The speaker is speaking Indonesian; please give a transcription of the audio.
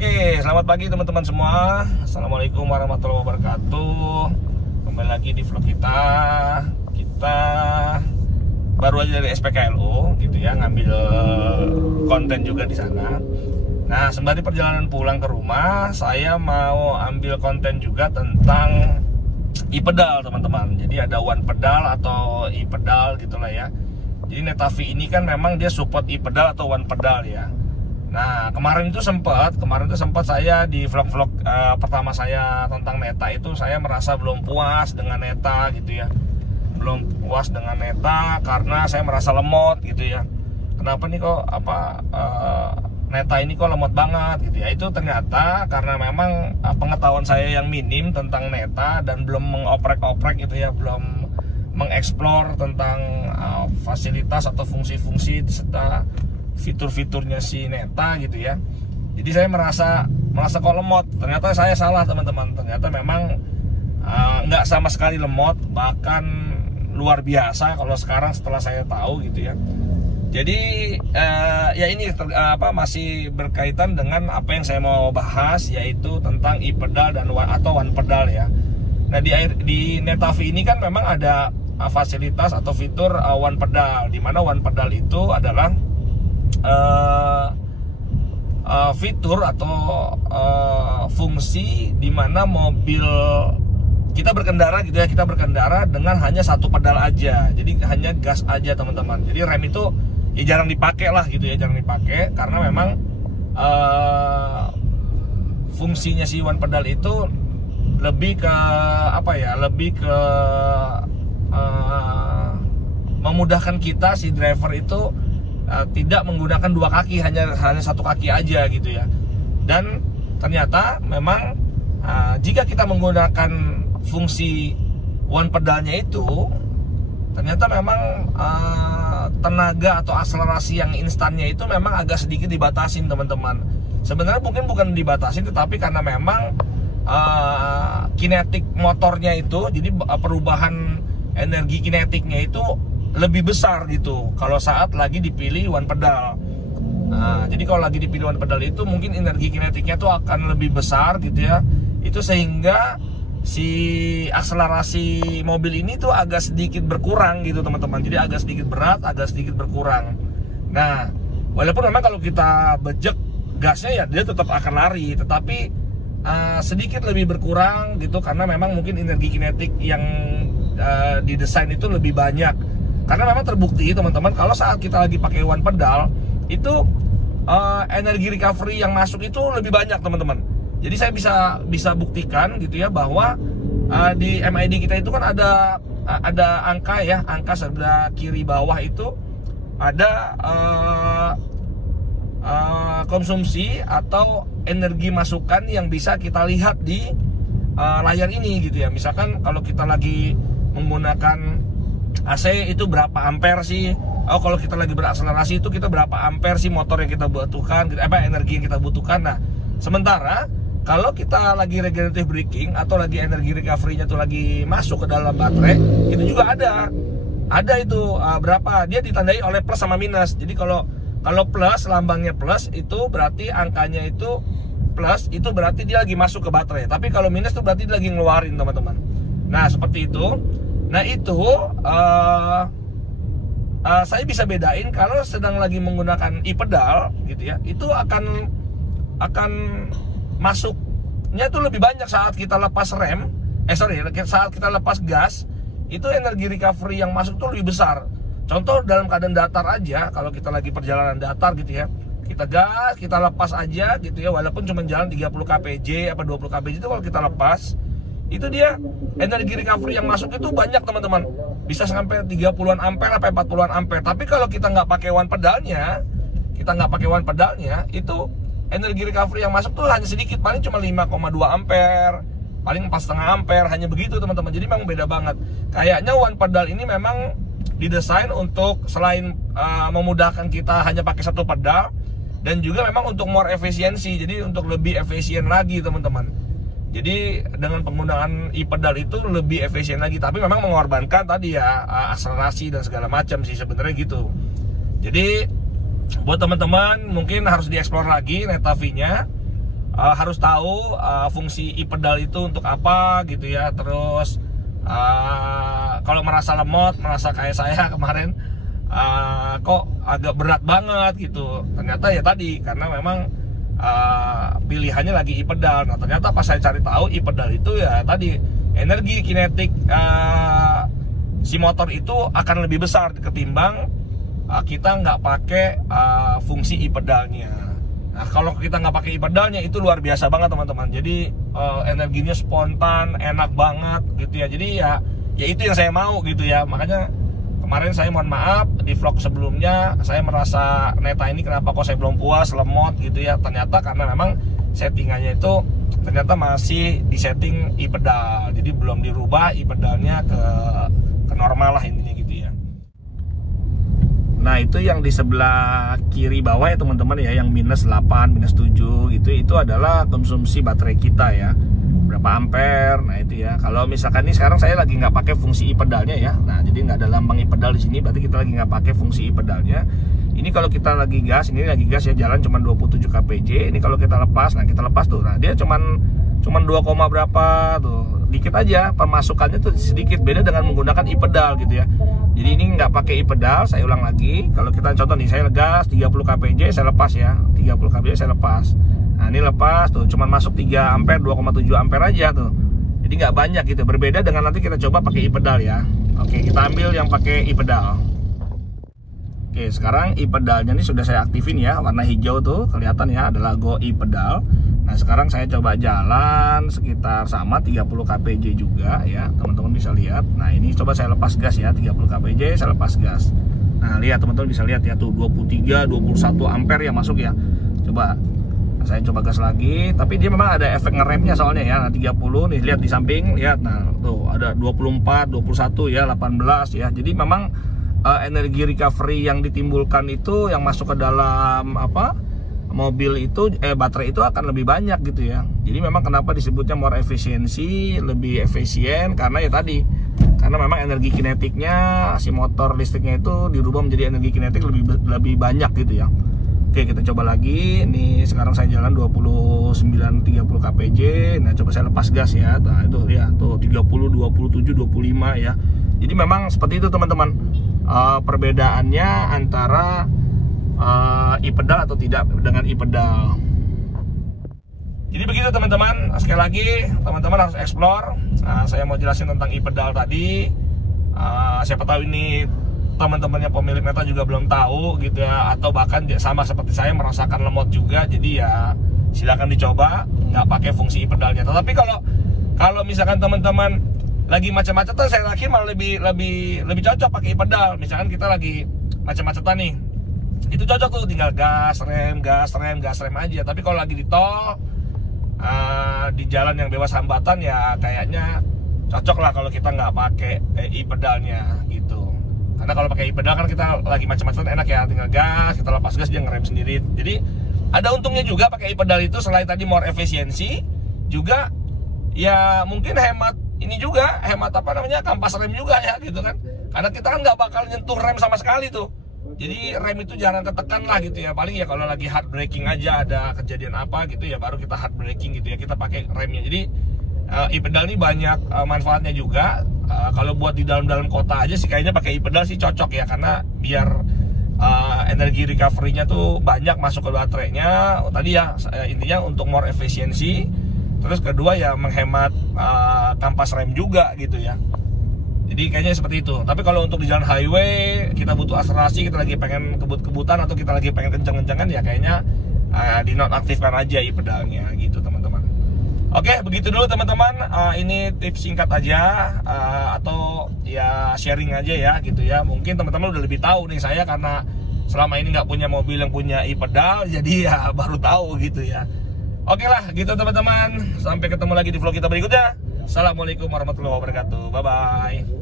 Oke, selamat pagi teman-teman semua. Assalamualaikum warahmatullahi wabarakatuh. Kembali lagi di vlog kita. Kita baru aja dari SPKLU gitu ya, ngambil konten juga di sana. Nah, sembari perjalanan pulang ke rumah, saya mau ambil konten juga tentang e-pedal teman-teman. Jadi ada one pedal atau e-pedal gitulah ya. Jadi Netavi ini kan memang dia support e-pedal atau one pedal ya. Nah, kemarin itu sempat saya di vlog-vlog pertama saya tentang Neta itu saya merasa belum puas dengan Neta gitu ya. Belum puas dengan Neta karena saya merasa lemot gitu ya. Kenapa nih kok Neta ini kok lemot banget gitu ya. Itu ternyata karena memang pengetahuan saya yang minim tentang Neta dan belum mengoprek-oprek gitu ya, belum mengeksplor tentang fasilitas atau fungsi-fungsi serta fitur-fiturnya si Neta gitu ya. Jadi saya merasa kok lemot. Ternyata saya salah teman-teman. Ternyata memang nggak sama sekali lemot, bahkan luar biasa kalau sekarang setelah saya tahu gitu ya. Jadi ya ini masih berkaitan dengan apa yang saya mau bahas, yaitu tentang e-pedal dan atau one pedal ya. Nah di Netavi ini kan memang ada fasilitas atau fitur one pedal, di mana one pedal itu adalah fitur atau fungsi di mana mobil kita berkendara gitu ya, kita berkendara dengan hanya satu pedal aja, jadi hanya gas aja teman-teman. Jadi rem itu ya jarang dipakai lah gitu ya, jarang dipakai karena memang fungsinya si one pedal itu lebih ke memudahkan kita si driver itu tidak menggunakan dua kaki, hanya satu kaki aja gitu ya. Dan ternyata memang jika kita menggunakan fungsi one pedalnya itu, ternyata memang tenaga atau akselerasi yang instannya itu memang agak sedikit dibatasin teman-teman. Sebenarnya mungkin bukan dibatasin, tetapi karena memang kinetik motornya itu, jadi perubahan energi kinetiknya itu lebih besar gitu kalau saat lagi dipilih one pedal. Nah, jadi kalau lagi dipilih one pedal itu mungkin energi kinetiknya tuh akan lebih besar gitu ya. Itu sehingga si akselerasi mobil ini tuh agak sedikit berkurang gitu teman-teman. Jadi agak sedikit berat, agak sedikit berkurang. Nah, walaupun memang kalau kita bejek gasnya ya dia tetap akan lari, tetapi sedikit lebih berkurang gitu karena memang mungkin energi kinetik yang didesain itu lebih banyak. Karena memang terbukti teman-teman kalau saat kita lagi pakai one pedal itu energi recovery yang masuk itu lebih banyak teman-teman. Jadi saya bisa buktikan gitu ya bahwa di MID kita itu kan ada angka ya, angka sebelah kiri bawah itu ada konsumsi atau energi masukan yang bisa kita lihat di layar ini gitu ya. Misalkan kalau kita lagi menggunakan AC itu berapa ampere sih? Oh, kalau kita lagi berakselerasi itu kita berapa ampere sih motor yang kita butuhkan, energi yang kita butuhkan. Nah, sementara kalau kita lagi regenerative braking atau lagi energi recovery-nya tuh lagi masuk ke dalam baterai, itu juga ada itu berapa? Dia ditandai oleh plus sama minus. Jadi kalau plus, lambangnya plus itu berarti angkanya itu plus, itu berarti dia lagi masuk ke baterai. Tapi kalau minus itu berarti dia lagi ngeluarin teman-teman. Nah, seperti itu. Nah itu saya bisa bedain kalau sedang lagi menggunakan e-pedal gitu ya, itu akan masuknya itu lebih banyak saat kita lepas rem, saat kita lepas gas, itu energi recovery yang masuk tuh lebih besar. Contoh dalam keadaan datar aja, kalau kita lagi perjalanan datar gitu ya, kita gas, kita lepas aja gitu ya, walaupun cuma jalan 30 kpj apa 20 kpj itu kalau kita lepas, itu dia energi recovery yang masuk itu banyak teman-teman, bisa sampai 30-an ampere sampai 40-an ampere. Tapi kalau kita nggak pakai one pedalnya, itu energi recovery yang masuk tuh hanya sedikit, paling cuma 5,2 ampere, paling 4,5 ampere, hanya begitu teman-teman. Jadi memang beda banget. Kayaknya one pedal ini memang didesain untuk selain memudahkan kita hanya pakai satu pedal, dan juga memang untuk more efisiensi, jadi untuk lebih efisien lagi teman-teman. Jadi dengan penggunaan e-pedal itu lebih efisien lagi, tapi memang mengorbankan tadi ya akselerasi dan segala macam sih sebenarnya gitu. Jadi buat teman-teman mungkin harus dieksplor lagi Netavi-nya. harus tahu fungsi e-pedal itu untuk apa gitu ya. Terus kalau merasa lemot, merasa kayak saya kemarin kok agak berat banget gitu, ternyata ya tadi karena memang pilihannya lagi e-pedal. Nah ternyata pas saya cari tahu e-pedal itu ya tadi energi kinetik si motor itu akan lebih besar ketimbang kita nggak pakai fungsi e-pedalnya. Nah kalau kita nggak pakai e-pedalnya itu luar biasa banget teman-teman. Jadi energinya spontan, enak banget gitu ya. Jadi ya itu yang saya mau gitu ya. Makanya kemarin saya mohon maaf di vlog sebelumnya saya merasa Neta ini kenapa kok saya belum puas, lemot gitu ya. Ternyata karena memang settingannya itu ternyata masih di setting e-pedal. Jadi belum dirubah e-pedalnya ke normal lah intinya gitu ya. Nah itu yang di sebelah kiri bawah ya teman-teman ya, yang minus 8, minus 7 gitu, itu adalah konsumsi baterai kita ya, berapa ampere. Nah itu ya, kalau misalkan ini sekarang saya lagi nggak pakai fungsi e-pedalnya ya. Nah jadi nggak ada lambang e-pedal di sini, berarti kita lagi nggak pakai fungsi e-pedalnya. Ini kalau kita lagi gas, ini lagi gas ya, jalan cuma 27 kpj. Ini kalau kita lepas, nah kita lepas tuh, nah dia cuman 2, berapa tuh, dikit aja pemasukannya tuh sedikit, beda dengan menggunakan e-pedal gitu ya. Jadi ini nggak pakai e-pedal, saya ulang lagi. Kalau kita contoh nih, saya gas 30 kpj, saya lepas ya, 30 kpj saya lepas. Nah ini lepas tuh, cuman masuk 3 ampere, 2,7 ampere aja tuh. Jadi nggak banyak gitu, berbeda dengan nanti kita coba pakai e-pedal ya. Oke, kita ambil yang pakai e-pedal. Oke, sekarang e-pedalnya ini sudah saya aktifin ya, warna hijau tuh kelihatan ya, adalah Go e-pedal. Nah sekarang saya coba jalan sekitar sama 30 kpj juga ya, teman-teman bisa lihat. Nah ini coba saya lepas gas ya, 30 kpj saya lepas gas. Nah lihat teman-teman bisa lihat ya tuh, 23, 21 ampere yang masuk ya. Coba saya coba gas lagi, tapi dia memang ada efek ngeremnya soalnya ya. Nah 30 nih, lihat di samping, lihat, nah tuh ada 24, 21 ya, 18 ya. Jadi memang energi recovery yang ditimbulkan itu, yang masuk ke dalam mobil itu, baterai itu akan lebih banyak gitu ya. Jadi memang kenapa disebutnya more efisiensi, lebih efisien, karena ya tadi, karena memang energi kinetiknya si motor listriknya itu dirubah menjadi energi kinetik lebih banyak gitu ya. Oke, kita coba lagi. Nih sekarang saya jalan 29, 30 kpj. Nah coba saya lepas gas ya. Nah itu ya tuh 30, 27, 25 ya. Jadi memang seperti itu teman-teman, perbedaannya antara e-pedal atau tidak dengan e-pedal. Jadi begitu teman-teman. Sekali lagi teman-teman harus explore. Saya mau jelasin tentang e-pedal tadi. Siapa tahu ini teman-temannya pemilik Neta juga belum tahu gitu ya, atau bahkan sama seperti saya merasakan lemot juga. Jadi ya silakan dicoba nggak pakai fungsi e-pedalnya. Tetapi kalau misalkan teman-teman lagi macet-macetan, saya yakin malah lebih cocok pakai e-pedal. Misalkan kita lagi macet-macetan nih, itu cocok tuh, tinggal gas rem aja. Tapi kalau lagi di tol, di jalan yang bebas hambatan, ya kayaknya cocok lah kalau kita nggak pakai e-pedalnya gitu. Karena kalau pakai e-pedal kan kita lagi macet-macetan enak ya, tinggal gas, kita lepas gas dia ngerem sendiri. Jadi ada untungnya juga pakai e-pedal itu, selain tadi more efisiensi, juga ya mungkin hemat ini juga, hemat kampas rem juga ya gitu kan. Karena kita kan nggak bakal nyentuh rem sama sekali tuh. Jadi rem itu jangan ketekan lah gitu ya. Paling ya kalau lagi hard braking aja, ada kejadian apa gitu ya, baru kita hard braking gitu ya, kita pakai remnya. Jadi e-pedal ini banyak manfaatnya juga. Kalau buat di dalam kota aja sih kayaknya pakai e-pedal sih cocok ya, karena biar energi recovery-nya tuh banyak masuk ke baterainya. Tadi ya intinya untuk more efisiensi. Terus kedua ya menghemat kampas rem juga gitu ya. Jadi kayaknya seperti itu. Tapi kalau untuk di jalan highway, kita butuh akselerasi, kita lagi pengen kebut-kebutan atau kita lagi pengen kencang-kencangan, ya kayaknya dinonaktifkan aja e-pedalnya gitu teman-teman. Oke, begitu dulu teman-teman. Ini tips singkat aja, atau ya sharing aja ya gitu ya. Mungkin teman-teman udah lebih tahu nih, saya karena selama ini nggak punya mobil yang punya e-pedal, jadi ya baru tahu gitu ya. Oke lah gitu teman-teman. Sampai ketemu lagi di vlog kita berikutnya. Assalamualaikum warahmatullahi wabarakatuh. Bye-bye.